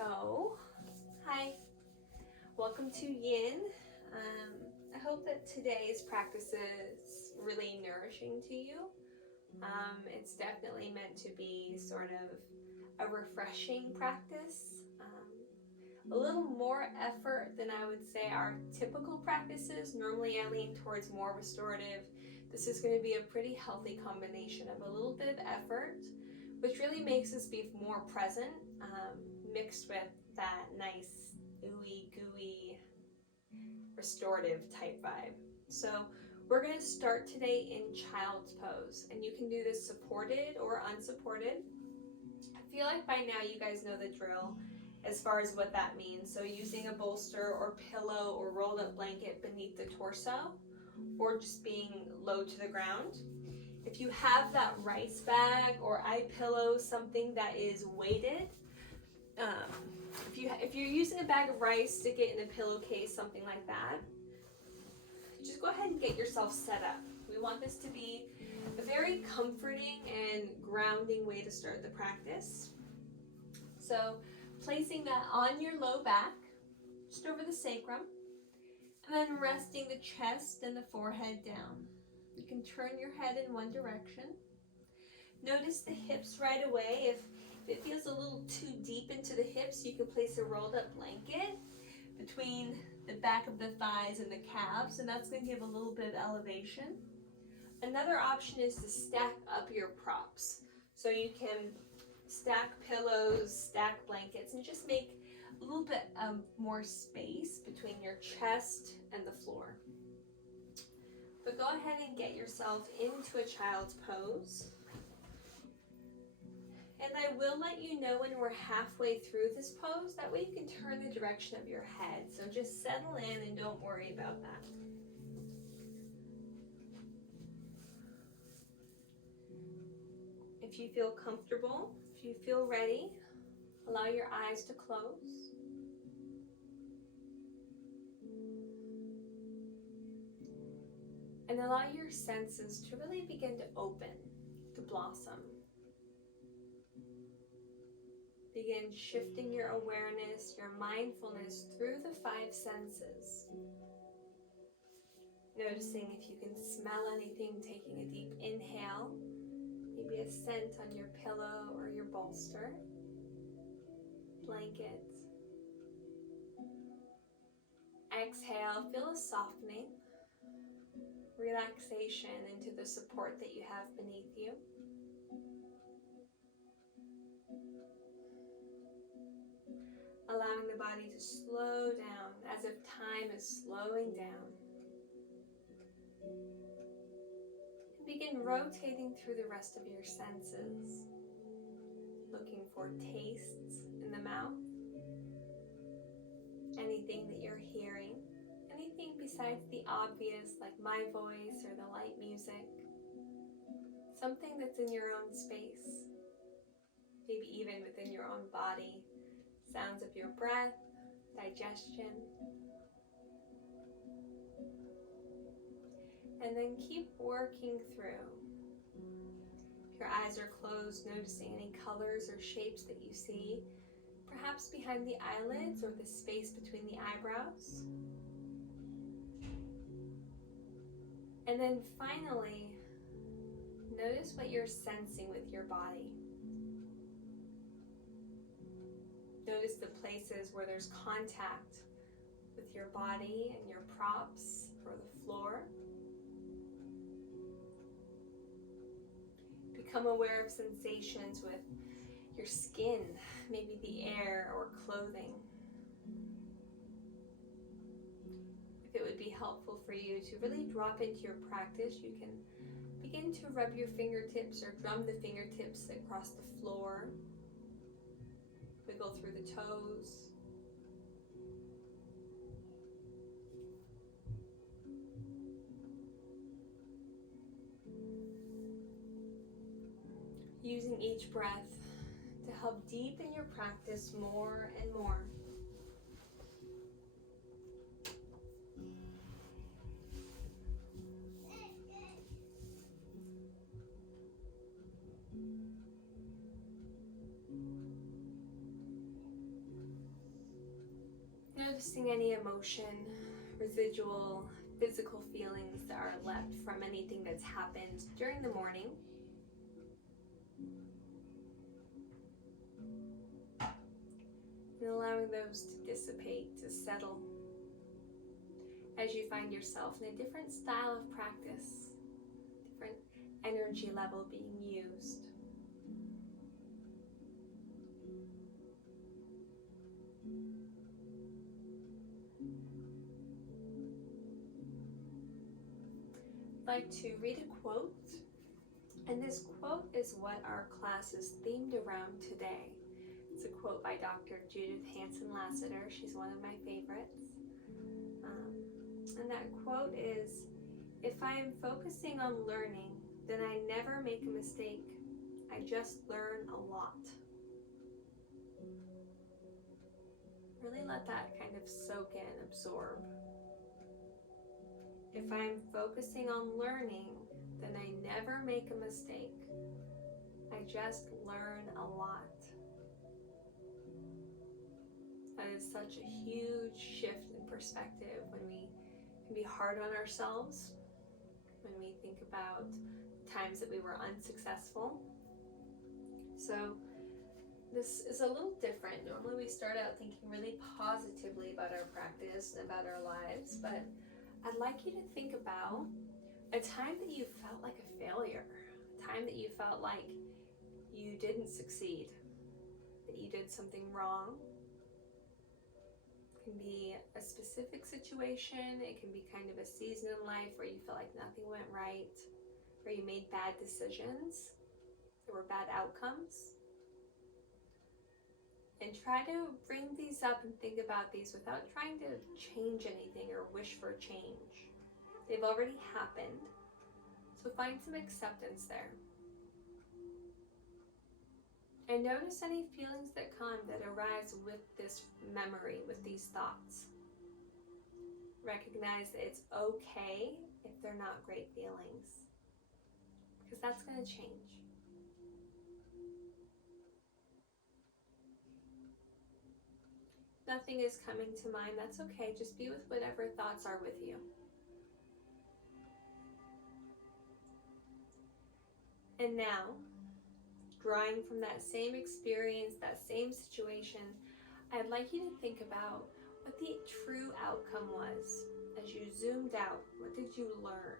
So, hi, welcome to Yin. I hope that today's practice is really nourishing to you. It's definitely meant to be sort of a refreshing practice. A little more effort than I would say our typical practices. Normally I lean towards more restorative. This is going to be a pretty healthy combination of a little bit of effort, which really makes us be more present, mixed with that nice ooey gooey restorative type vibe. So we're going to start today in child's pose, and you can do this supported or unsupported. I feel like by now you guys know the drill as far as what that means. So using a bolster or pillow or rolled up blanket beneath the torso, or just being low to the ground. If you have that rice bag or eye pillow, something that is weighted, if you're using a bag of rice, stick it in a pillowcase, something like that. Just go ahead and get yourself set up. We want this to be a very comforting and grounding way to start the practice. So placing that on your low back, just over the sacrum, and then resting the chest and the forehead down. You can turn your head in one direction. Notice the hips right away. If it feels a little too deep into the hips, you can place a rolled up blanket between the back of the thighs and the calves, and that's going to give a little bit of elevation. Another option is to stack up your props. So you can stack pillows, stack blankets, and just make a little bit more space between your chest and the floor. But go ahead and get yourself into a child's pose. And I will let you know when we're halfway through this pose. That way you can turn the direction of your head. So just settle in and don't worry about that. If you feel comfortable, if you feel ready, allow your eyes to close. And allow your senses to really begin to open, to blossom. Begin shifting your awareness, your mindfulness through the five senses. Noticing if you can smell anything, taking a deep inhale, maybe a scent on your pillow or your bolster, blanket. Exhale, feel a softening, relaxation into the support that you have beneath you. Allowing the body to slow down as if time is slowing down. And begin rotating through the rest of your senses, looking for tastes in the mouth, anything that you're hearing, anything besides the obvious like my voice or the light music, something that's in your own space, maybe even within your own body, sounds of your breath, digestion. And then keep working through. If your eyes are closed, noticing any colors or shapes that you see, perhaps behind the eyelids or the space between the eyebrows. And then finally, notice what you're sensing with your body. Notice the places where there's contact with your body and your props or the floor. Become aware of sensations with your skin, maybe the air or clothing. If it would be helpful for you to really drop into your practice, you can begin to rub your fingertips or drum the fingertips across the floor. Wiggle through the toes. Using each breath to help deepen your practice more and more. noticing any emotion, residual physical feelings that are left from anything that's happened during the morning. And allowing those to dissipate, to settle, as you find yourself in a different style of practice, different energy level being used. I'd like to read a quote, and this quote is what our class is themed around today. It's a quote by Dr. Judith Hanson-Lassiter. She's one of my favorites. And that quote is, "If I am focusing on learning, then I never make a mistake. I just learn a lot." Really let that kind of soak in, absorb. If I'm focusing on learning, then I never make a mistake. I just learn a lot. That is such a huge shift in perspective when we can be hard on ourselves, when we think about times that we were unsuccessful. So this is a little different. Normally we start out thinking really positively about our practice and about our lives, but I'd like you to think about a time that you felt like a failure, a time that you felt like you didn't succeed, that you did something wrong. It can be a specific situation, it can be kind of a season in life where you felt like nothing went right, where you made bad decisions, there were bad outcomes. And try to bring these up and think about these without trying to change anything or wish for change. They've already happened, so find some acceptance there. And notice any feelings that come that arise with this memory, with these thoughts. Recognize that it's okay if they're not great feelings, because that's going to change. Nothing is coming to mind, that's okay. Just be with whatever thoughts are with you. And now, drawing from that same experience, that same situation, I'd like you to think about what the true outcome was. As you zoomed out, what did you learn?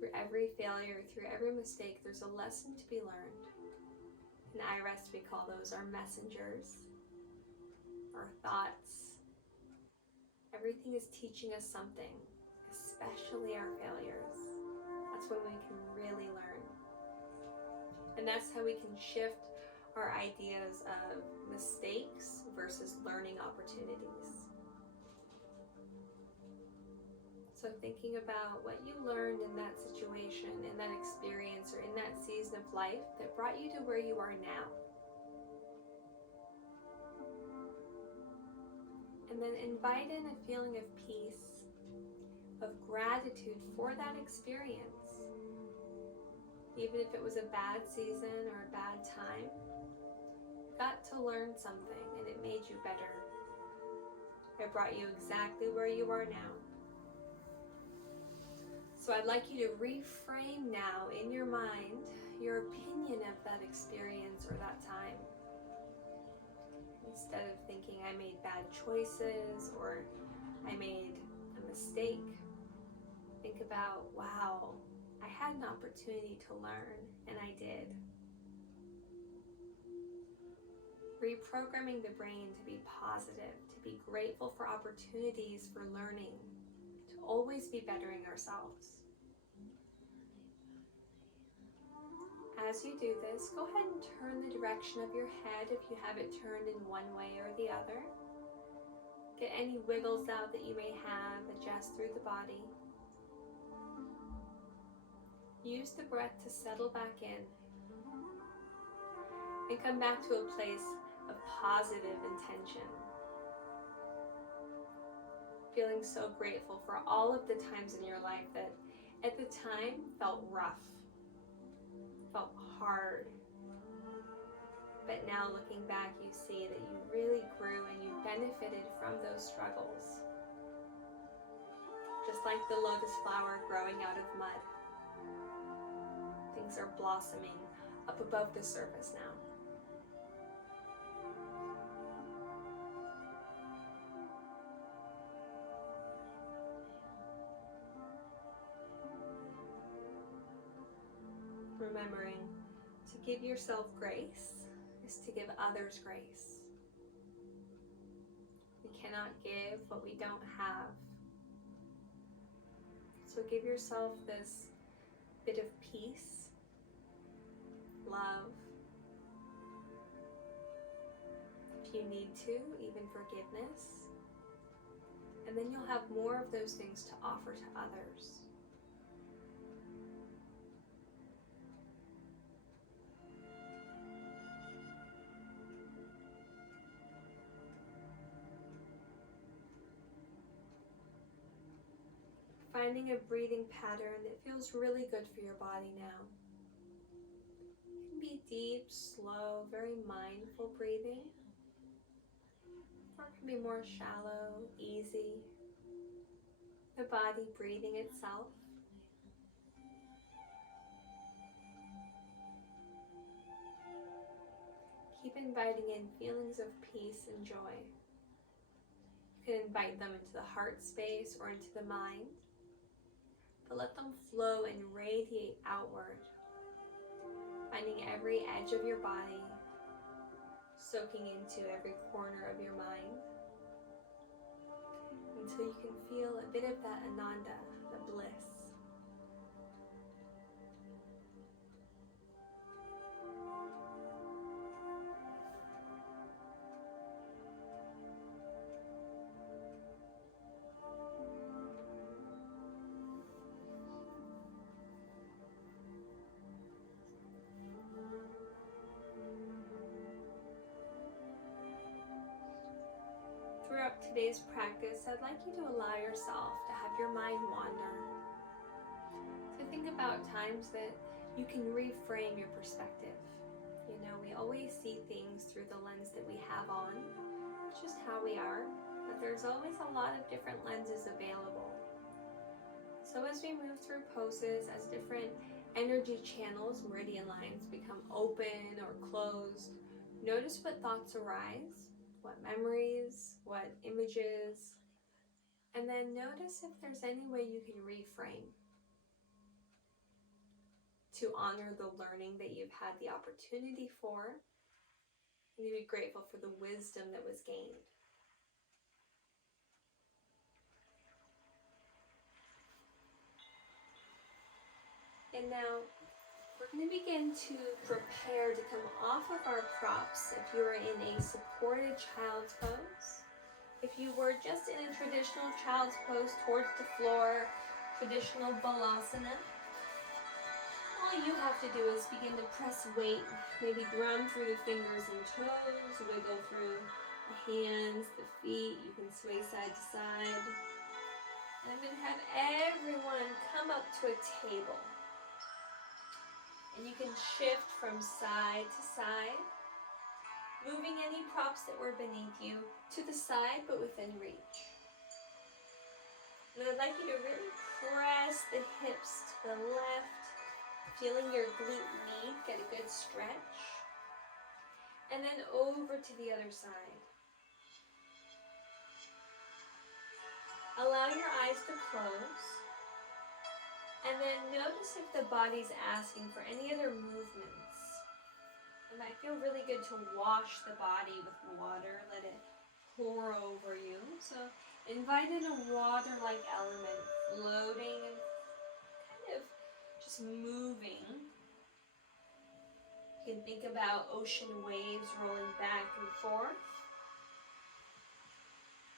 Through every failure, through every mistake, there's a lesson to be learned. In IREST, we call those our messengers, our thoughts. Everything is teaching us something, especially our failures. That's when we can really learn. And that's how we can shift our ideas of mistakes versus learning opportunities. So thinking about what you learned in that situation, in that experience, or in that season of life that brought you to where you are now. And then invite in a feeling of peace, of gratitude for that experience. Even if it was a bad season or a bad time, you got to learn something and it made you better. It brought you exactly where you are now. So I'd like you to reframe now in your mind your opinion of that experience or that time. Instead of thinking I made bad choices or I made a mistake, think about, wow, I had an opportunity to learn and I did. Reprogramming the brain to be positive, to be grateful for opportunities for learning, to always be bettering ourselves. As you do this, go ahead and turn the direction of your head if you have it turned in one way or the other. Get any wiggles out that you may have, adjust through the body. Use the breath to settle back in and come back to a place of positive intention. Feeling so grateful for all of the times in your life that at the time felt rough, felt hard, But now looking back, you see that you really grew and you benefited from those struggles. Just like the lotus flower growing out of mud. Things are blossoming up above the surface now. Remembering to give yourself grace is to give others grace. We cannot give what we don't have. So give yourself this bit of peace, love, if you need to, even forgiveness. And then you'll have more of those things to offer to others. Finding a breathing pattern that feels really good for your body now. It can be deep, slow, very mindful breathing. Or it can be more shallow, easy. The body breathing itself. Keep inviting in feelings of peace and joy. You can invite them into the heart space or into the mind. But let them flow and radiate outward, finding every edge of your body, soaking into every corner of your mind, until you can feel a bit of that ananda, the bliss. Throughout today's practice, I'd like you to allow yourself to have your mind wander. To think about times that you can reframe your perspective. You know, we always see things through the lens that we have on. It's just how we are, but there's always a lot of different lenses available. So as we move through poses, as different energy channels, meridian lines become open or closed, notice what thoughts arise, what memories, what images, and then notice if there's any way you can reframe to honor the learning that you've had the opportunity for, and to be grateful for the wisdom that was gained. And now we're going to begin to prepare to come off of our props if you are in a supported child's pose. If you were just in a traditional child's pose towards the floor, traditional balasana, all you have to do is begin to press weight, maybe drum through the fingers and toes, wiggle through the hands, the feet, you can sway side to side. And then have everyone come up to a table. And you can shift from side to side, moving any props that were beneath you to the side but within reach. And I'd like you to really press the hips to the left, feeling your glute med get a good stretch. And then over to the other side. Allow your eyes to close. And then notice if the body's asking for any other movements. It might feel really good to wash the body with water, let it pour over you. So invite in a water-like element, floating and kind of just moving. You can think about ocean waves rolling back and forth.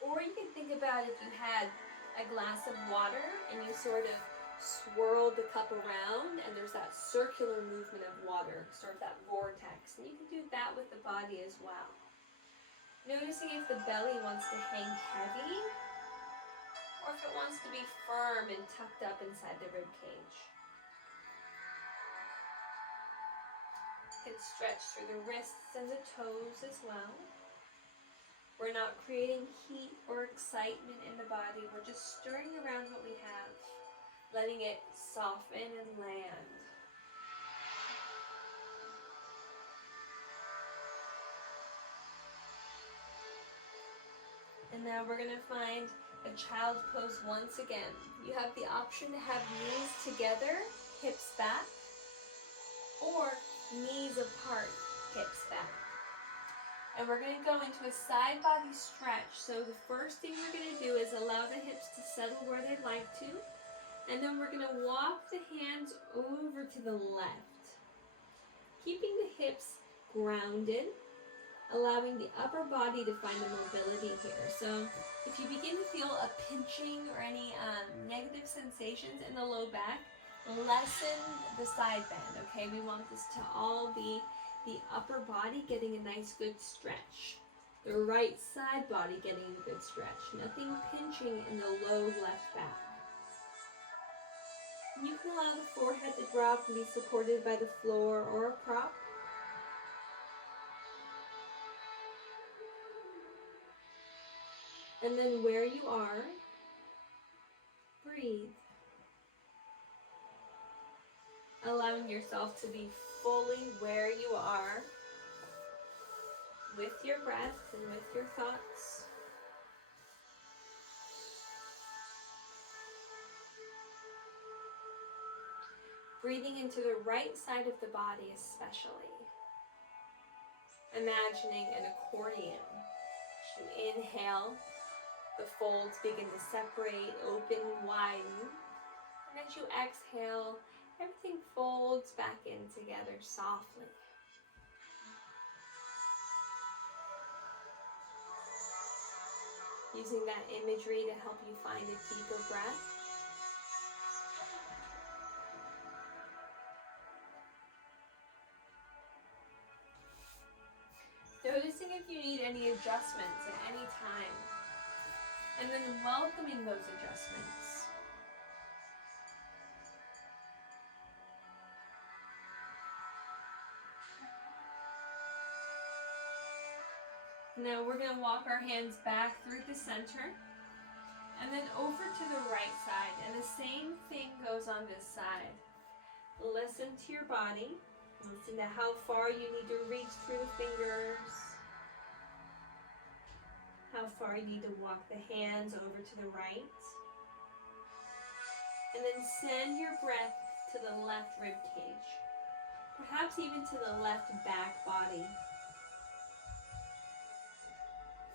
Or you can think about if you had a glass of water and you sort of swirl the cup around and there's that circular movement of water, sort of that vortex. And you can do that with the body as well. Noticing if the belly wants to hang heavy or if it wants to be firm and tucked up inside the rib cage. can stretch through the wrists and the toes as well. We're not creating heat or excitement in the body. We're just stirring around what we have, letting it soften and land. And now we're going to find a child pose once again. You have the option to have knees together, hips back, or knees apart, hips back. And we're going to go into a side body stretch. So the first thing we're going to do is allow the hips to settle where they'd like to. And then we're going to walk the hands over to the left, keeping the hips grounded, allowing the upper body to find the mobility here. So if you begin to feel a pinching or any negative sensations in the low back, lessen the side bend, okay? We want this to all be the upper body getting a nice good stretch. The right side body getting a good stretch. Nothing pinching in the low left back. You can allow the forehead to drop and be supported by the floor or a prop. And then where you are, breathe. Allowing yourself to be fully where you are with your breath and with your thoughts. Breathing into the right side of the body especially. Imagining an accordion. You inhale, the folds begin to separate, open, widen. And as you exhale, everything folds back in together softly. Using that imagery to help you find a deeper breath. Noticing if you need any adjustments at any time. And then welcoming those adjustments. Now we're going to walk our hands back through the center and then over to the right side. And the same thing goes on this side. Listen to your body. Listen to how far you need to reach through the fingers. How far you need to walk the hands over to the right. And then send your breath to the left rib cage. Perhaps even to the left back body.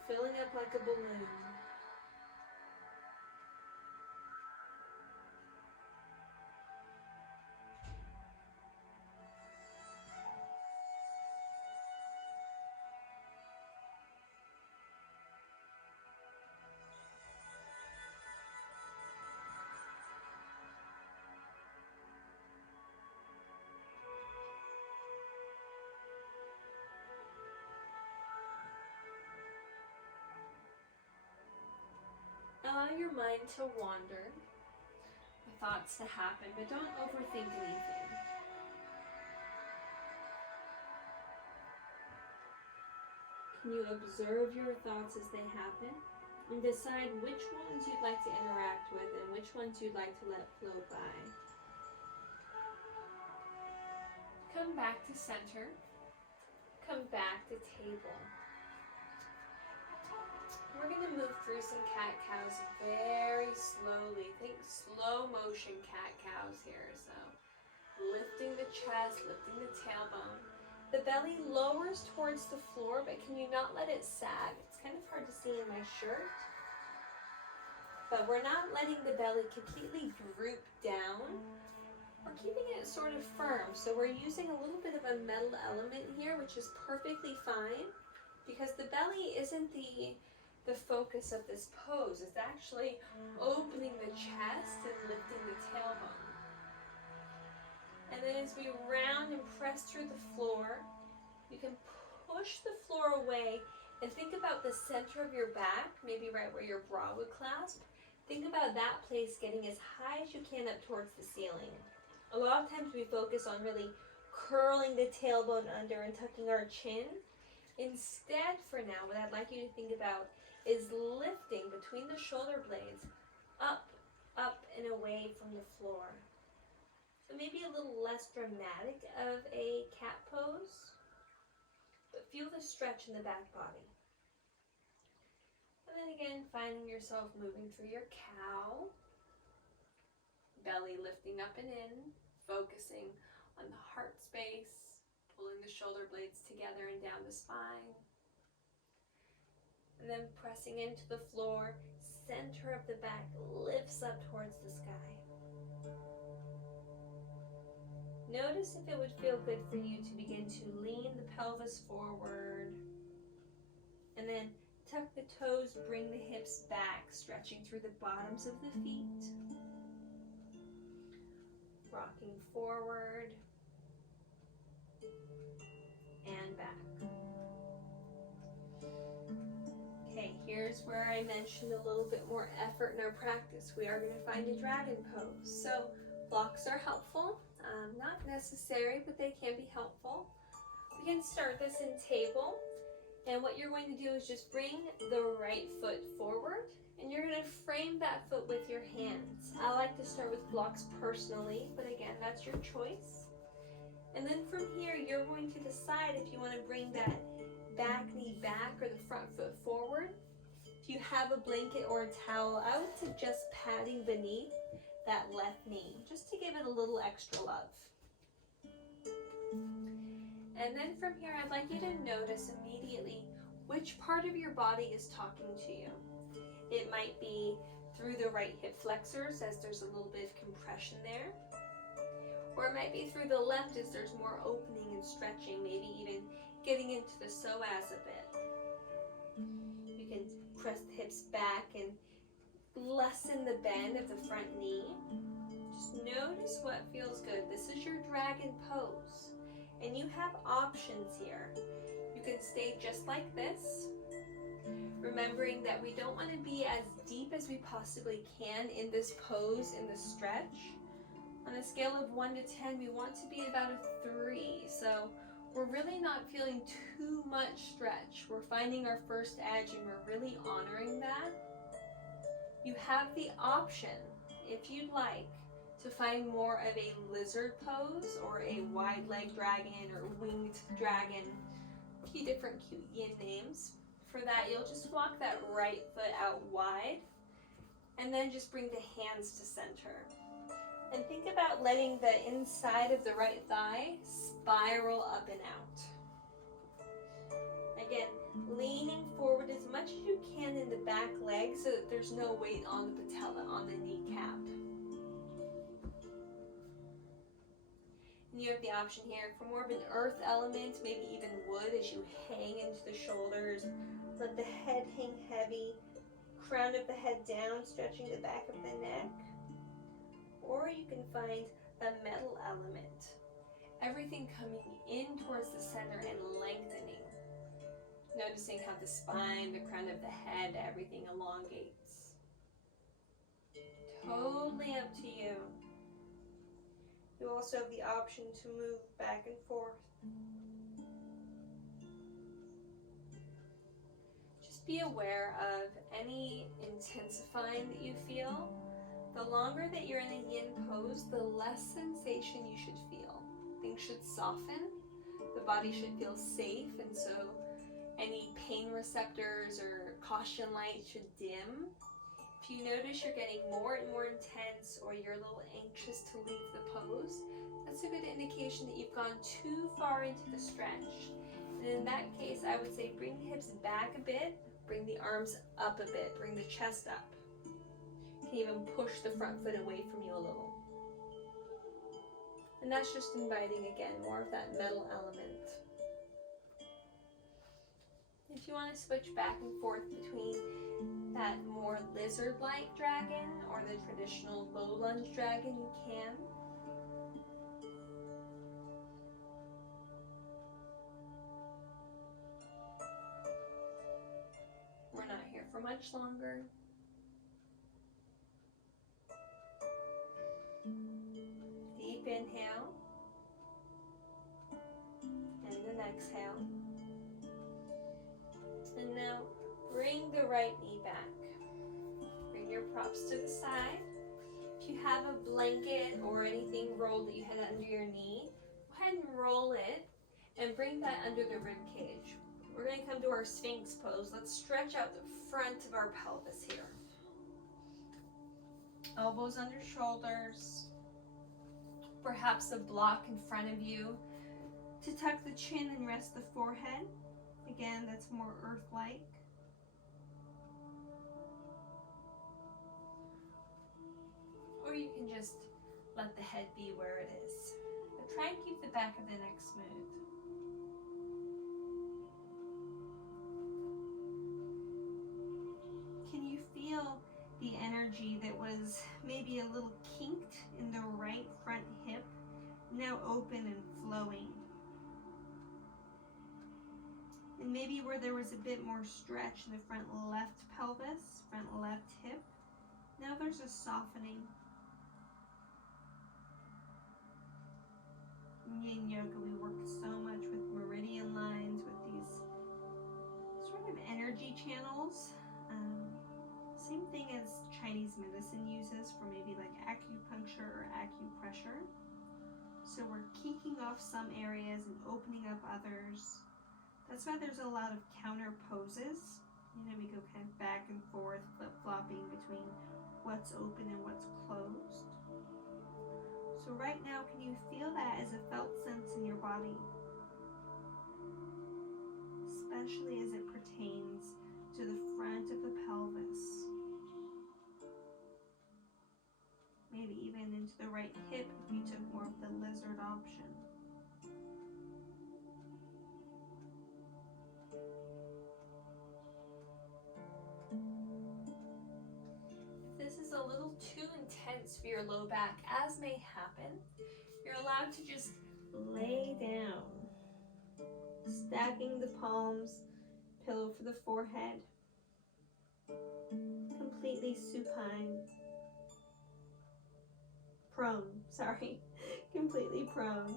Filling up like a balloon. Allow your mind to wander, the thoughts to happen, but don't overthink anything. Can you observe your thoughts as they happen and decide which ones you'd like to interact with and which ones you'd like to let flow by? Come back to center. Come back to table. We're going to move through some cat-cows very slowly. Think slow motion cat-cows here. So lifting the chest, lifting the tailbone. The belly lowers towards the floor, but can you not let it sag? It's kind of hard to see in my shirt. But we're not letting the belly completely droop down. We're keeping it sort of firm. So we're using a little bit of a metal element here, which is perfectly fine because the belly isn't the focus of this pose. It's actually opening the chest and lifting the tailbone. And then as we round and press through the floor, you can push the floor away and think about the center of your back, maybe right where your bra would clasp. Think about that place getting as high as you can up towards the ceiling. A lot of times we focus on really curling the tailbone under and tucking our chin. Instead, for now, what I'd like you to think about is lifting between the shoulder blades up, up, and away from the floor. So maybe a little less dramatic of a cat pose, but feel the stretch in the back body. And then again, finding yourself moving through your cow, belly lifting up and in, focusing on the heart space, pulling the shoulder blades together and down the spine. And then pressing into the floor, center of the back lifts up towards the sky. Notice if it would feel good for you to begin to lean the pelvis forward, and then tuck the toes, bring the hips back, stretching through the bottoms of the feet. Rocking forward and back. Okay, here's where I mentioned a little bit more effort in our practice. We are going to find a dragon pose. So blocks are helpful, not necessary, but they can be helpful. We can start this in table. And what you're going to do is just bring the right foot forward, and you're going to frame that foot with your hands. I like to start with blocks personally, but again, that's your choice. And then from here, you're going to decide if you want to bring that back knee back or the front foot forward. If you have a blanket or a towel, I would suggest padding beneath that left knee, just to give it a little extra love. And then from here, I'd like you to notice immediately which part of your body is talking to you. It might be through the right hip flexors as there's a little bit of compression there. Or it might be through the left as there's more opening and stretching, maybe even getting into the psoas a bit. You can press the hips back and lessen the bend of the front knee. Just notice what feels good. This is your dragon pose. And you have options here. You can stay just like this, remembering that we don't want to be as deep as we possibly can in this pose, in the stretch. On a scale of 1 to 10, we want to be about a 3. So we're really not feeling too much stretch. We're finding our first edge and we're really honoring that. You have the option, if you'd like, to find more of a lizard pose or a wide leg dragon or winged dragon, a few different cute yin names. For that, you'll just walk that right foot out wide and then just bring the hands to center. And think about letting the inside of the right thigh spiral up and out. Again, leaning forward as much as you can in the back leg so that there's no weight on the patella, on the kneecap. And you have the option here for more of an earth element, maybe even wood as you hang into the shoulders. Let the head hang heavy, crown of the head down, stretching the back of the neck. Or you can find a metal element. Everything coming in towards the center and lengthening. Noticing how the spine, the crown of the head, everything elongates. Totally up to you. You also have the option to move back and forth. Just be aware of any intensifying that you feel. The longer that you're in a yin pose, the less sensation you should feel. Things should soften. The body should feel safe, and so any pain receptors or caution light should dim. If you notice you're getting more and more intense or you're a little anxious to leave the pose, that's a good indication that you've gone too far into the stretch. And in that case, I would say bring the hips back a bit, bring the arms up a bit, bring the chest up. You can even push the front foot away from you a little. And that's just inviting, again, more of that metal element. If you want to switch back and forth between that more lizard-like dragon or the traditional low lunge dragon, you can. We're not here for much longer. Deep inhale. exhale. And now bring the right knee back. Bring your props to the side. If you have a blanket or anything rolled that you had under your knee, go ahead and roll it and bring that under the rib cage. We're going to come to our Sphinx Pose. Let's stretch out the front of our pelvis here. Elbows under shoulders. Perhaps a block in front of you to tuck the chin and rest the forehead. Again, that's more earth-like. Or you can just let the head be where it is. But try and keep the back of the neck smooth. Can you feel the energy that was maybe a little kinked in the right front hip, now open and flowing? And maybe where there was a bit more stretch in the front left pelvis, front left hip, now there's a softening. In Yin Yoga, we work so much with meridian lines, with these sort of energy channels. Same thing as Chinese medicine uses for maybe like acupuncture or acupressure. So we're kinking off some areas and opening up others. That's why there's a lot of counter poses. You know, we go kind of back and forth, flip-flopping between what's open and what's closed. So right now, can you feel that as a felt sense in your body? Especially as it pertains to the front of the pelvis. Maybe even into the right hip if you took more of the lizard option. If this is a little too intense for your low back, as may happen, you're allowed to just lay down, stacking the palms, pillow for the forehead, completely supine. Prone, completely prone.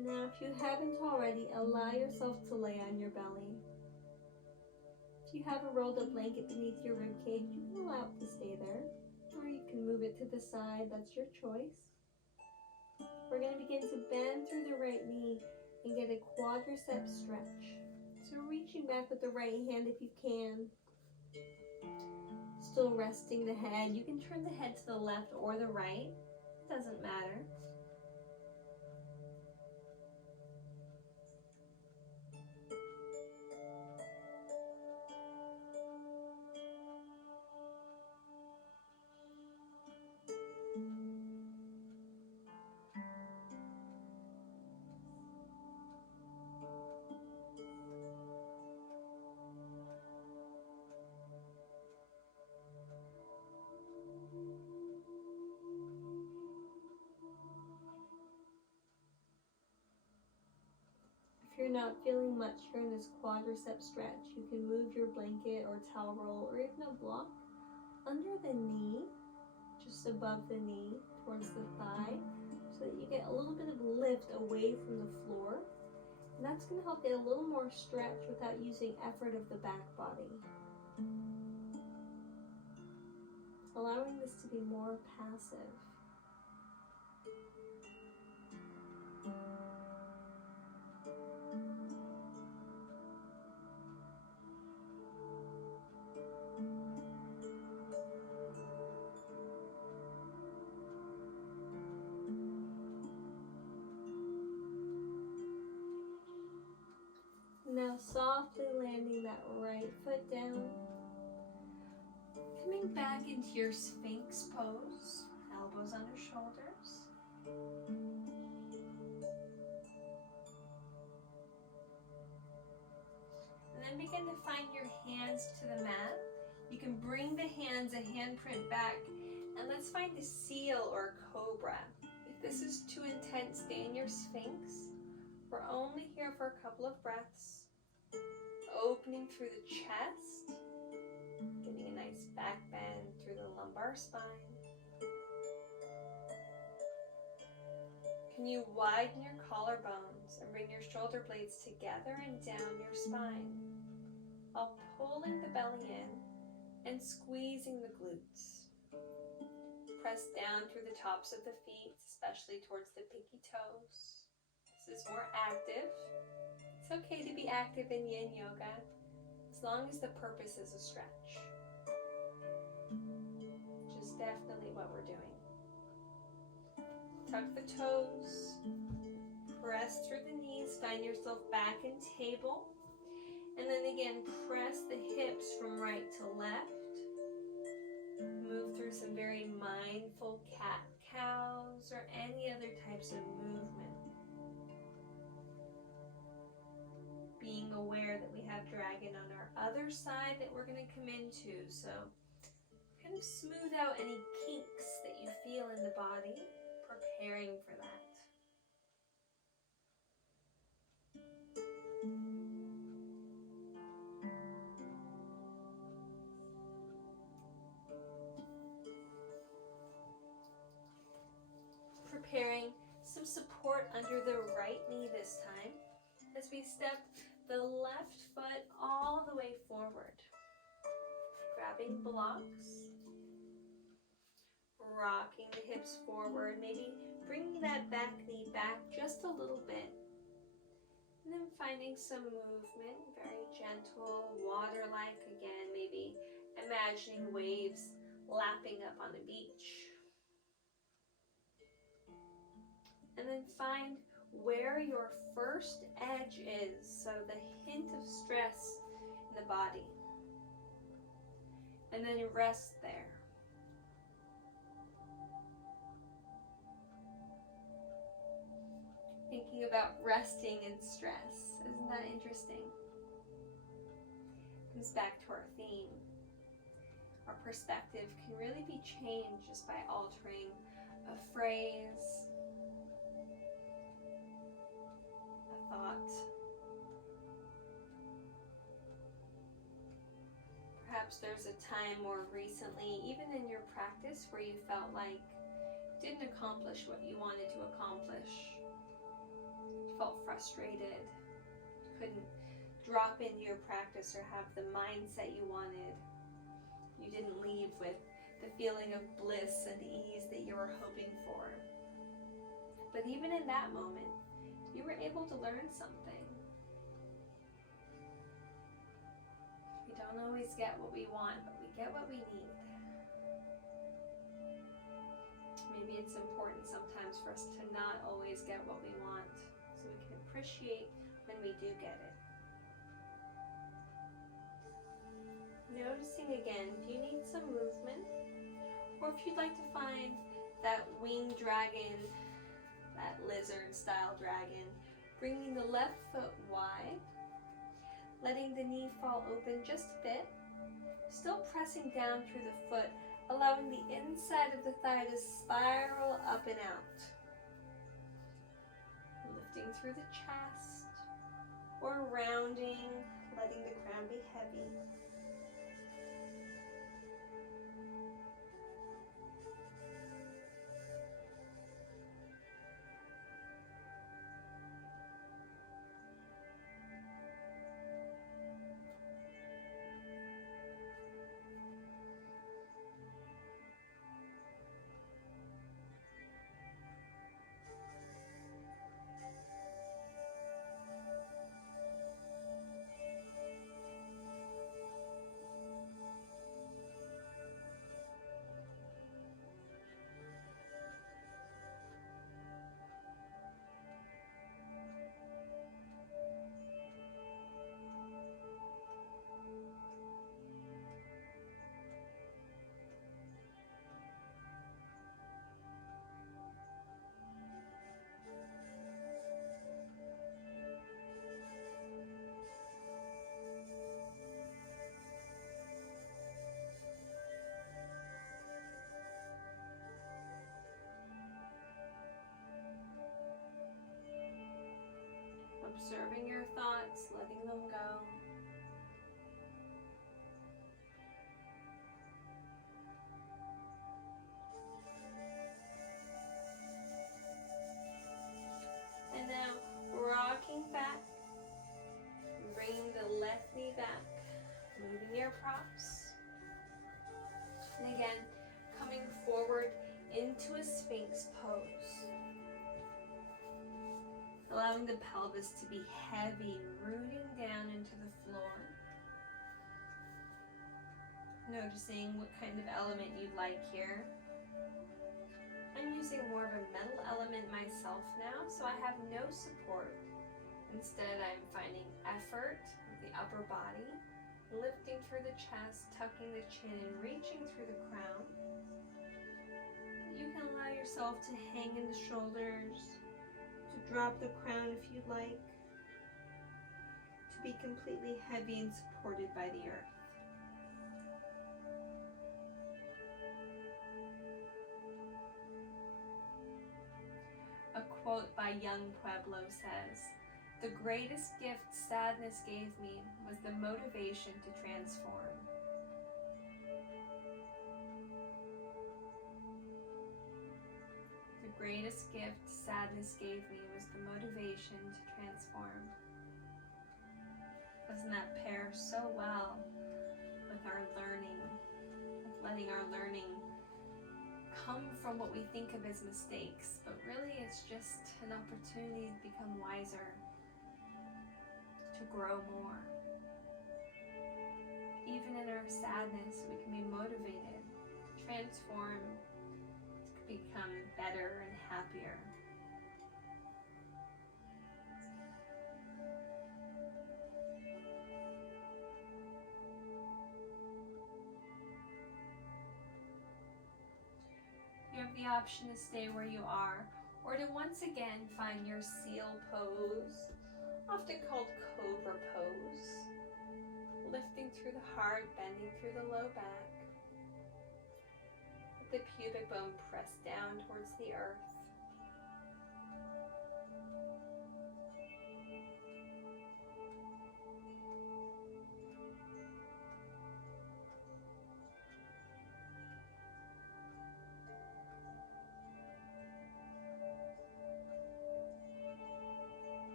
Now, if you haven't already, allow yourself to lay on your belly. If you have a rolled up blanket beneath your rib cage, you can allow it to stay there, or you can move it to the side. That's your choice. We're going to begin to bend through the right knee and get a quadricep stretch. So reaching back with the right hand if you can. Still resting the head. You can turn the head to the left or the right. It doesn't matter. If you're not feeling much here in this quadricep stretch, you can move your blanket or towel roll or even a block under the knee, just above the knee towards the thigh, so that you get a little bit of lift away from the floor. And that's going to help get a little more stretch without using effort of the back body. Allowing this to be more passive. softly landing that right foot down. Coming back into your Sphinx Pose, elbows under shoulders. And then begin to find your hands to the mat. You can bring the hands a handprint back, and let's find a seal or cobra. If this is too intense, stay in your Sphinx. We're only here for a couple of breaths. Opening through the chest, getting a nice back bend through the lumbar spine. Can you widen your collarbones and bring your shoulder blades together and down your spine while pulling the belly in and squeezing the glutes. Press down through the tops of the feet, especially towards the pinky toes. This is more active. It's okay to be active in yin yoga as long as the purpose is a stretch. Which is definitely what we're doing. Tuck the toes, press through the knees, find yourself back in table, and then again press the hips from right to left. Move through some very mindful cat-cows or any other types of movement. Being aware that we have dragon on our other side that we're going to come into, so kind of smooth out any kinks that you feel in the body, preparing for that. Preparing some support under the right knee this time as we step the left foot all the way forward. Grabbing blocks, rocking the hips forward, maybe bringing that back knee back just a little bit. And then finding some movement, very gentle, water-like again, maybe imagining waves lapping up on the beach. And then find where your first edge is, so the hint of stress in the body. And then rest there. Thinking about resting and stress. Isn't that interesting? Comes back to our theme. Our perspective can really be changed just by altering a phrase, a thought. Perhaps there's a time more recently, even in your practice, where you felt like you didn't accomplish what you wanted to accomplish. You felt frustrated. You couldn't drop into your practice or have the mindset you wanted. You didn't leave with the feeling of bliss and ease that you were hoping for. But even in that moment, you were able to learn something. We don't always get what we want, but we get what we need. Maybe it's important sometimes for us to not always get what we want, so we can appreciate when we do get it. Noticing again, if you need some movement, or if you'd like to find that winged dragon, that lizard style dragon, bringing the left foot wide, letting the knee fall open just a bit, still pressing down through the foot, allowing the inside of the thigh to spiral up and out. Lifting through the chest, or rounding, letting the crown be heavy. chair props. And again, coming forward into a Sphinx Pose. Allowing the pelvis to be heavy, rooting down into the floor. Noticing what kind of element you'd like here. I'm using more of a metal element myself now, so I have no support. Instead, I'm finding effort with the upper body, lifting through the chest, tucking the chin, and reaching through the crown. You can allow yourself to hang in the shoulders, to drop the crown if you'd like, to be completely heavy and supported by the earth. A quote by young Pueblo says, "The greatest gift sadness gave me was the motivation to transform." The greatest gift sadness gave me was the motivation to transform. Doesn't that pair so well with our learning, with letting our learning come from what we think of as mistakes, but really it's just an opportunity to become wiser, to grow more. Even in our sadness, we can be motivated, transform, to become better and happier. You have the option to stay where you are, or to once again find your seal pose, often called Cobra Pose. Lifting through the heart, bending through the low back. With the pubic bone pressed down towards the earth.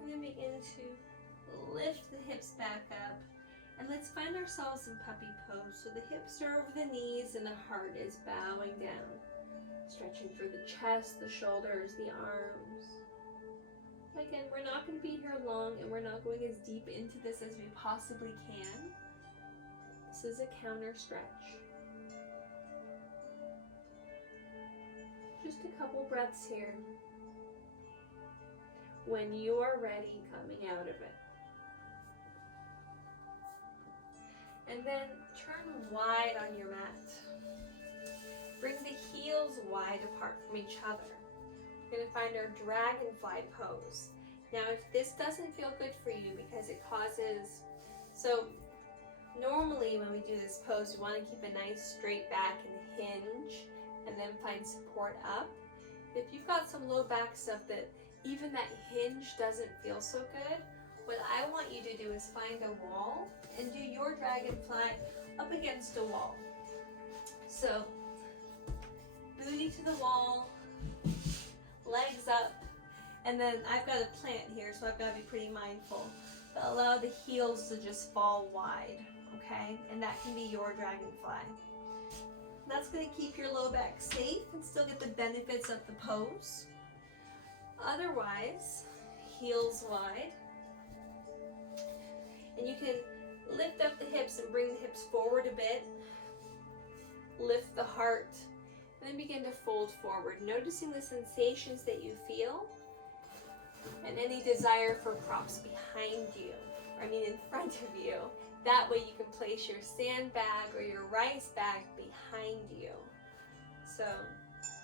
And then begin to lift the hips back up, and let's find ourselves in puppy pose. So the hips are over the knees and the heart is bowing down, stretching through the chest, the shoulders, the arms. Again, we're not going to be here long, and we're not going as deep into this as we possibly can. This is a counter stretch. Just a couple breaths here. When you are ready, coming out of it. And then turn wide on your mat. Bring the heels wide apart from each other. We're going to find our Dragonfly Pose. Now, if this doesn't feel good for you because it causes, so normally when we do this pose, we want to keep a nice straight back and hinge, and then find support up. If you've got some low back stuff that even that hinge doesn't feel so good, what I want you to do is find a wall and do your dragonfly up against a wall. So, booty to the wall, legs up, and then I've got a plant here, so I've got to be pretty mindful. But allow the heels to just fall wide, okay? And that can be your dragonfly. That's going to keep your low back safe and still get the benefits of the pose. Otherwise, heels wide. And you can lift up the hips and bring the hips forward a bit. Lift the heart. And then begin to fold forward, noticing the sensations that you feel and any desire for props behind you, in front of you. That way you can place your sandbag or your rice bag behind you. So,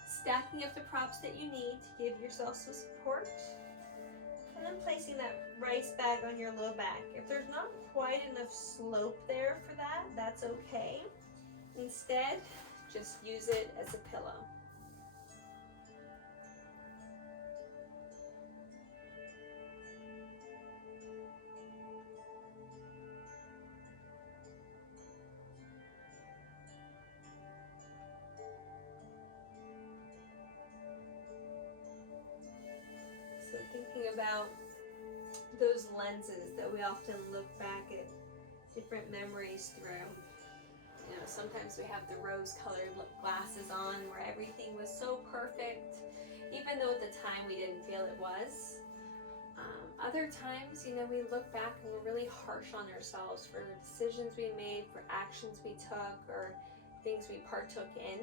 stacking up the props that you need to give yourself some support. And then placing that rice bag on your low back. If there's not quite enough slope there for that, that's okay. Instead, just use it as a pillow. So thinking about those lenses that we often look back at different memories through. You know, sometimes we have the rose-colored glasses on where everything was so perfect, even though at the time we didn't feel it was. Other times, you know, we look back and we're really harsh on ourselves for decisions we made, for actions we took, or things we partook in.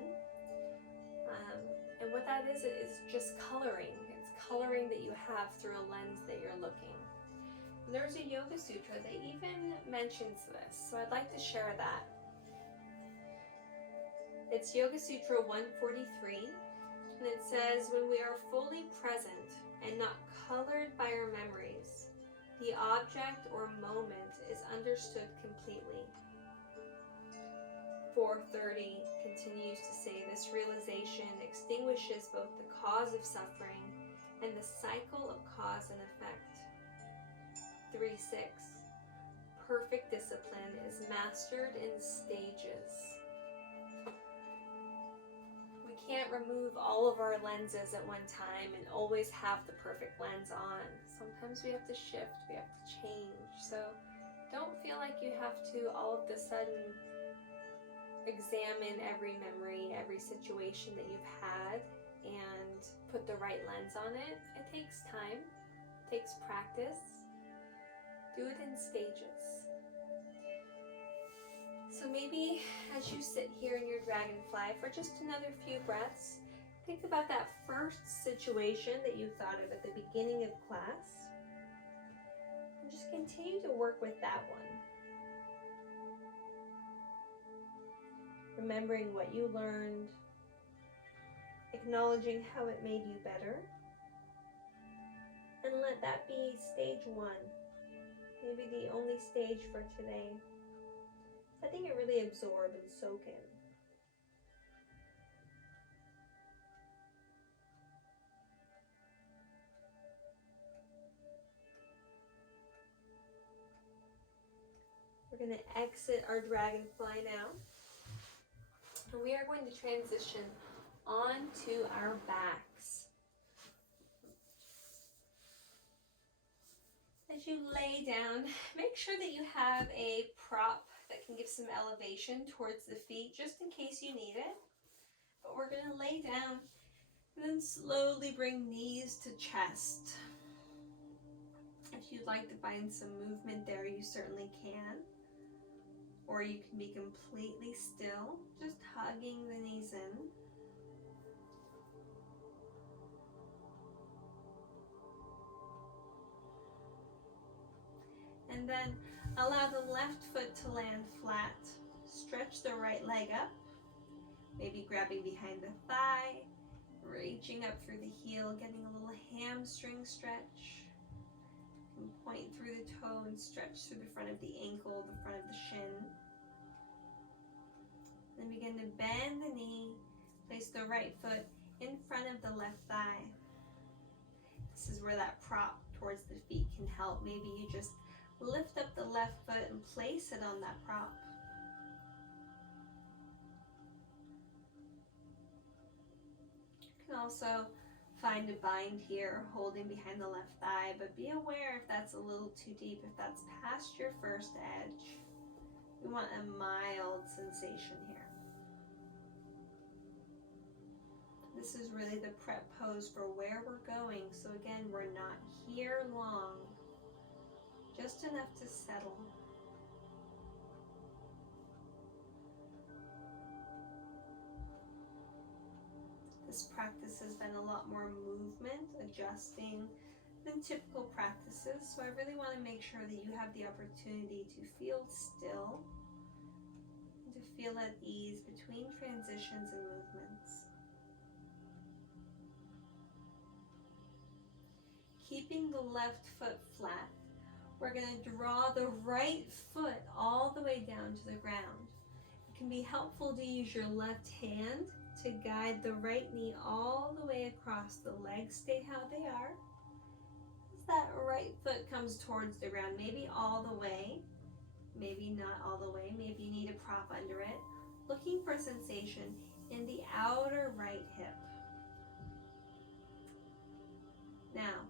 And what that is just coloring. It's coloring that you have through a lens that you're looking. And there's a Yoga Sutra that even mentions this, so I'd like to share that. It's Yoga Sutra 143, and it says, when we are fully present and not colored by our memories, the object or moment is understood completely. 430 continues to say, this realization extinguishes both the cause of suffering and the cycle of cause and effect. 3.6, perfect discipline is mastered in stages. We can't remove all of our lenses at one time and always have the perfect lens on. Sometimes we have to shift, we have to change. So don't feel like you have to all of a sudden examine every memory, every situation that you've had and put the right lens on it. It takes time, it takes practice. Do it in stages. So maybe as you sit here in your dragonfly for just another few breaths, think about that first situation that you thought of at the beginning of class, and just continue to work with that one. Remembering what you learned, acknowledging how it made you better, and let that be stage one, maybe the only stage for today. I think it really absorb and soak in. We're going to exit our dragonfly now. And we are going to transition onto our backs. As you lay down, make sure that you have a prop that can give some elevation towards the feet, just in case you need it. But we're going to lay down and then slowly bring knees to chest. If you'd like to find some movement there, you certainly can. Or you can be completely still, just hugging the knees in. And then allow the left foot to land flat. Stretch the right leg up, maybe grabbing behind the thigh, reaching up through the heel, getting a little hamstring stretch. And point through the toe and stretch through the front of the ankle, the front of the shin. Then begin to bend the knee, place the right foot in front of the left thigh. This is where that prop towards the feet can help. Maybe you just lift up the left foot and place it on that prop. You can also find a bind here, holding behind the left thigh, but be aware if that's a little too deep, if that's past your first edge. We want a mild sensation here. This is really the prep pose for where we're going. So again, we're not here long, just enough to settle. This practice has been a lot more movement, adjusting than typical practices. So I really want to make sure that you have the opportunity to feel still and to feel at ease between transitions and movements. Keeping the left foot flat, we're going to draw the right foot all the way down to the ground. It can be helpful to use your left hand to guide the right knee all the way across. The legs stay how they are. As that right foot comes towards the ground, maybe all the way, maybe not all the way, maybe you need a prop under it. Looking for sensation in the outer right hip. Now,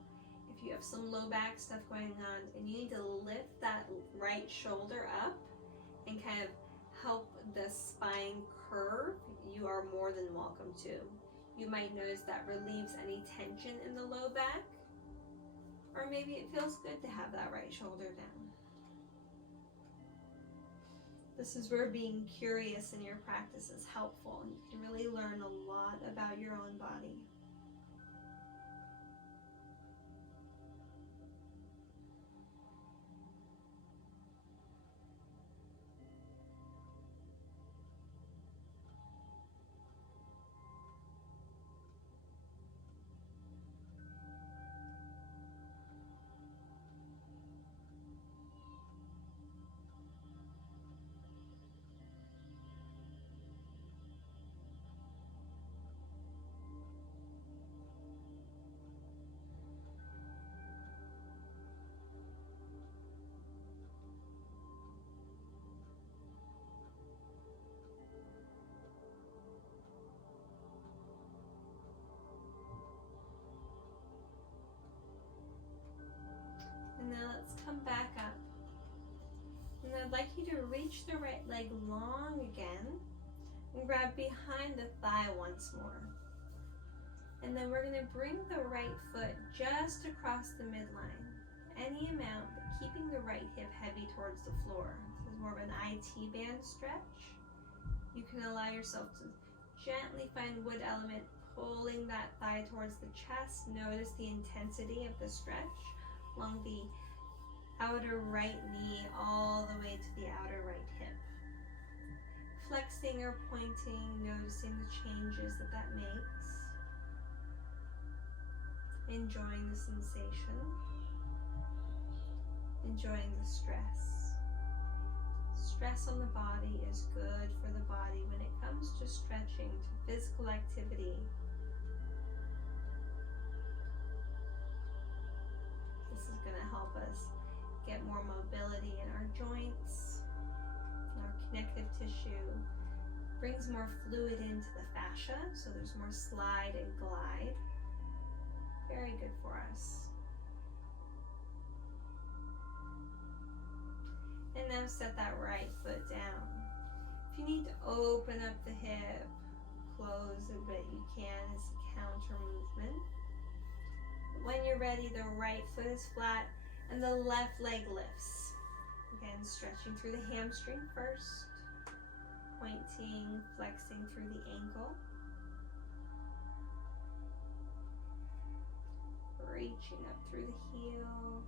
if you have some low back stuff going on and you need to lift that right shoulder up, and kind of help the spine curve, you are more than welcome to. You might notice that relieves any tension in the low back, or maybe it feels good to have that right shoulder down. This is where being curious in your practice is helpful. You can really learn a lot about your own body. And now let's come back up. And I'd like you to reach the right leg long again and grab behind the thigh once more. And then we're going to bring the right foot just across the midline, any amount, but keeping the right hip heavy towards the floor. This is more of an IT band stretch. You can allow yourself to gently find wood element, pulling that thigh towards the chest. Notice the intensity of the stretch along the outer right knee all the way to the outer right hip. Flexing or pointing, noticing the changes that makes. Enjoying the sensation. Enjoying the stress. Stress on the body is good for the body when it comes to stretching, to physical activity. This is going to help us get more mobility in our joints, in our connective tissue. Brings more fluid into the fascia, so there's more slide and glide. Very good for us. And now set that right foot down. If you need to open up the hip, close a bit, you can as a counter movement. When you're ready, the right foot is flat and the left leg lifts. Again, stretching through the hamstring first, pointing, flexing through the ankle. Reaching up through the heel,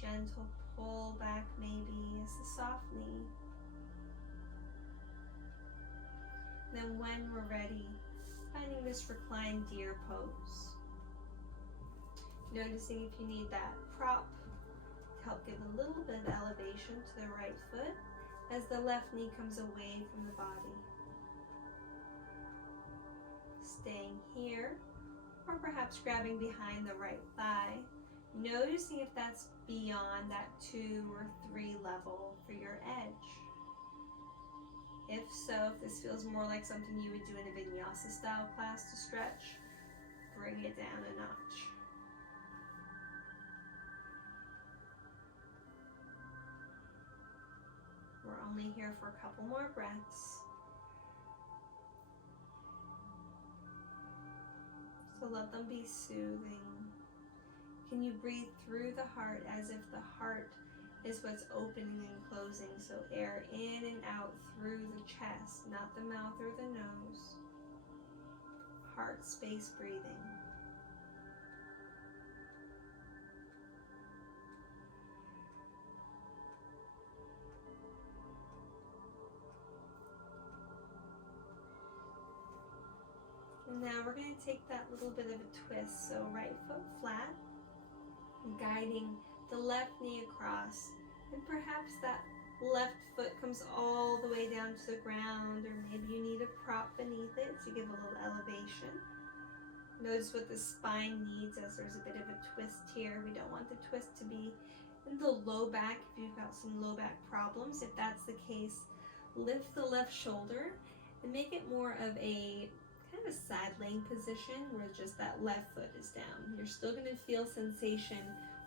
gentle pull back maybe as a soft knee. Then when we're ready, finding this reclined deer pose. Noticing if you need that prop to help give a little bit of elevation to the right foot as the left knee comes away from the body. Staying here, or perhaps grabbing behind the right thigh, noticing if that's beyond that 2 or 3 level for your edge. If so, if this feels more like something you would do in a vinyasa style class to stretch, bring it down a notch. We're only here for a couple more breaths. So let them be soothing. Can you breathe through the heart as if the heart is what's opening and closing? So air in and out through the chest, not the mouth or the nose. Heart space breathing. And now we're going to take that little bit of a twist. So right foot flat, guiding the left knee across, and perhaps that left foot comes all the way down to the ground, or maybe you need a prop beneath it to give a little elevation. Notice what the spine needs as there's a bit of a twist here. We don't want the twist to be in the low back if you've got some low back problems. If that's the case, lift the left shoulder and make it more of a kind of a side laying position where just that left foot is down. You're still going to feel sensation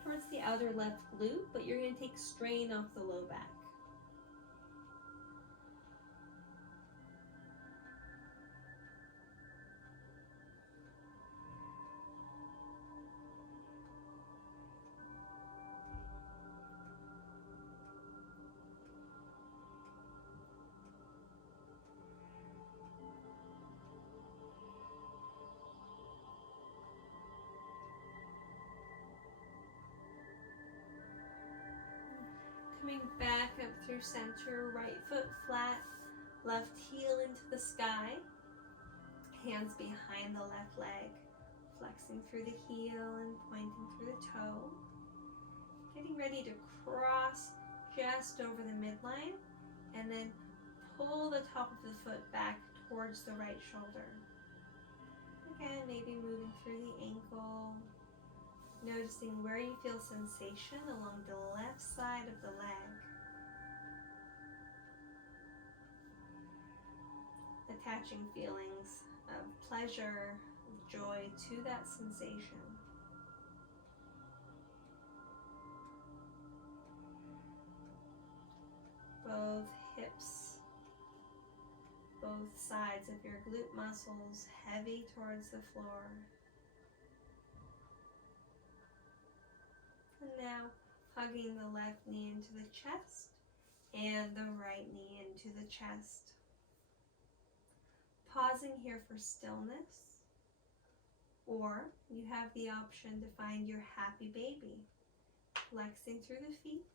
towards the outer left glute, but you're going to take strain off the low back. Coming back up through center, right foot flat, left heel into the sky, hands behind the left leg, flexing through the heel and pointing through the toe. Getting ready to cross just over the midline and then pull the top of the foot back towards the right shoulder. Again, maybe moving through the ankle, noticing where you feel sensation along the left side of the leg. Attaching feelings of pleasure, of joy to that sensation. Both hips, both sides of your glute muscles heavy towards the floor. And now hugging the left knee into the chest and the right knee into the chest. Pausing here for stillness, or you have the option to find your happy baby. Flexing through the feet,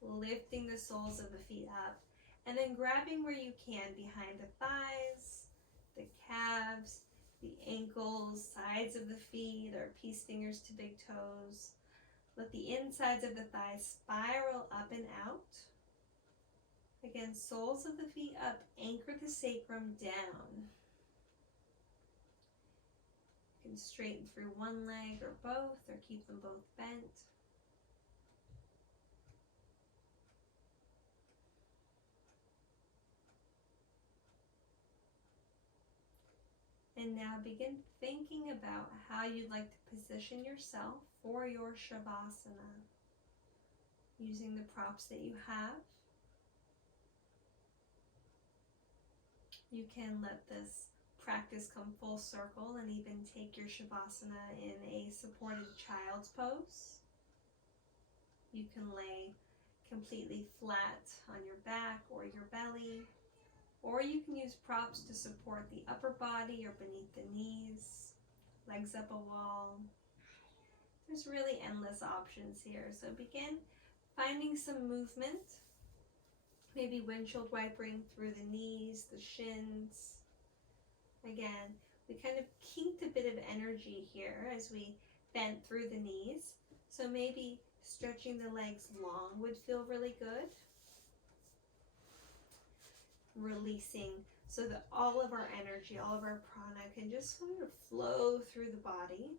lifting the soles of the feet up, and then grabbing where you can behind the thighs, the calves, the ankles, sides of the feet, or peace fingers to big toes. Let the insides of the thighs spiral up and out. Again, soles of the feet up, anchor the sacrum down. You can straighten through one leg or both, or keep them both bent. And now begin thinking about how you'd like to position yourself for your Shavasana, using the props that you have. You can let this practice come full circle and even take your Shavasana in a supported child's pose. You can lay completely flat on your back or your belly, or you can use props to support the upper body or beneath the knees, legs up a wall. There's really endless options here, so begin finding some movement. Maybe windshield wipering through the knees, the shins. Again, we kind of kinked a bit of energy here as we bent through the knees. So maybe stretching the legs long would feel really good. Releasing so that all of our energy, all of our prana can just sort of flow through the body.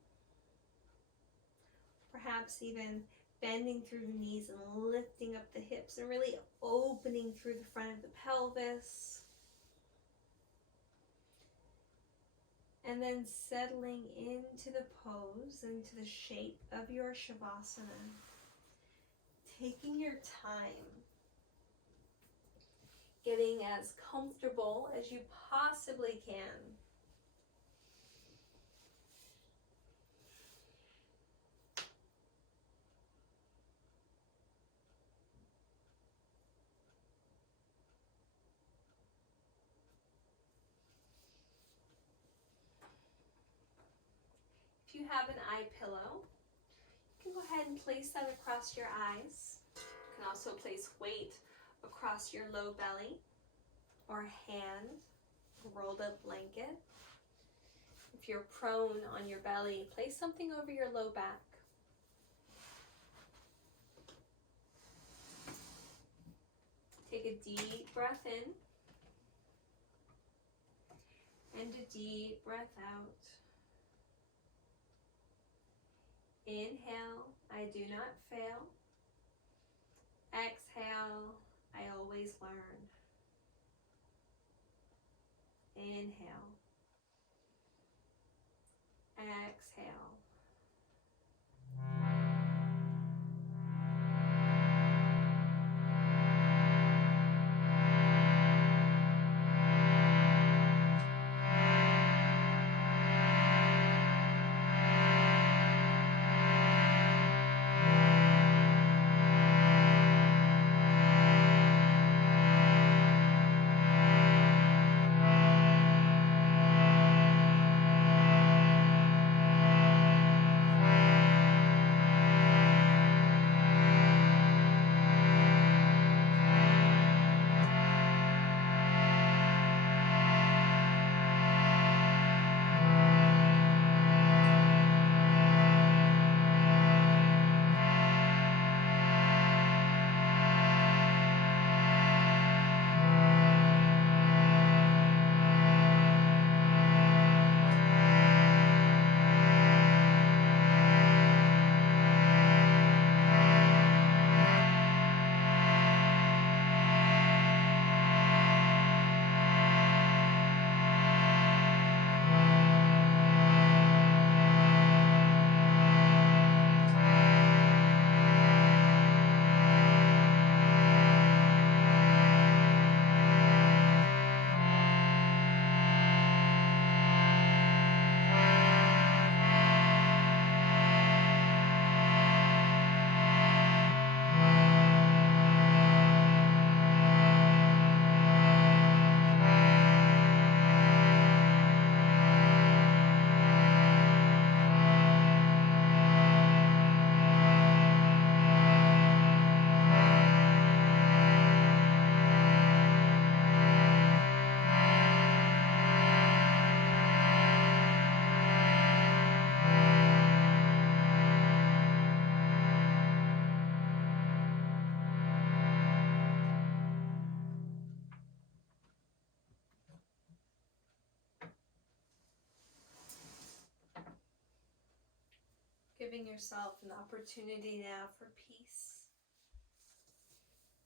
Perhaps even bending through the knees and lifting up the hips and really opening through the front of the pelvis. And then settling into the pose, into the shape of your Shavasana. Taking your time. Getting as comfortable as you possibly can. If you have an eye pillow, you can go ahead and place that across your eyes. You can also place weight across your low belly or hand, a rolled up blanket. If you're prone on your belly, place something over your low back. Take a deep breath in and a deep breath out. Inhale, I do not fail. Exhale, I always learn. Inhale. Exhale. giving yourself an opportunity now for peace,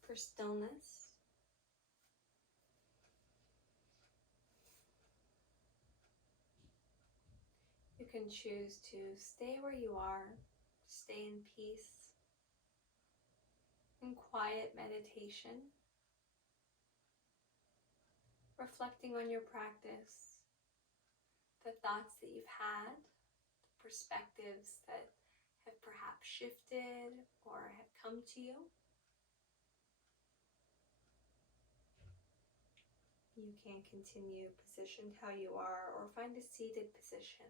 for stillness. You can choose to stay where you are, stay in peace, in quiet meditation, reflecting on your practice, the thoughts that you've had, the perspectives that have perhaps shifted or have come to you. You can continue positioned how you are or find a seated position.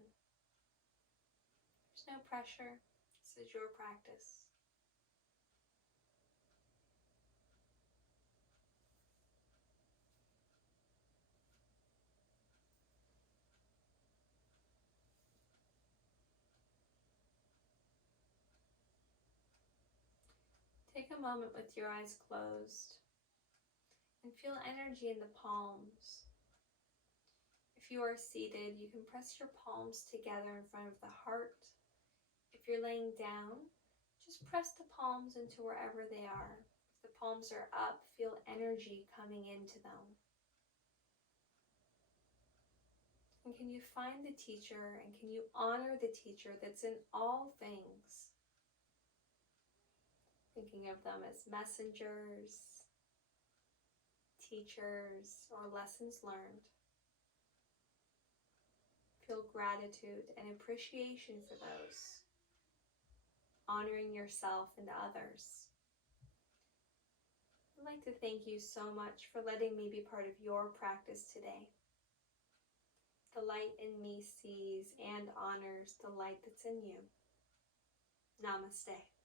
There's no pressure. This is your practice. Take a moment with your eyes closed and feel energy in the palms. If you are seated, you can press your palms together in front of the heart. If you're laying down, just press the palms into wherever they are. If the palms are up, feel energy coming into them. And can you find the teacher and can you honor the teacher that's in all things? Thinking of them as messengers, teachers, or lessons learned. Feel gratitude and appreciation for those. Honoring yourself and others. I'd like to thank you so much for letting me be part of your practice today. The light in me sees and honors the light that's in you. Namaste.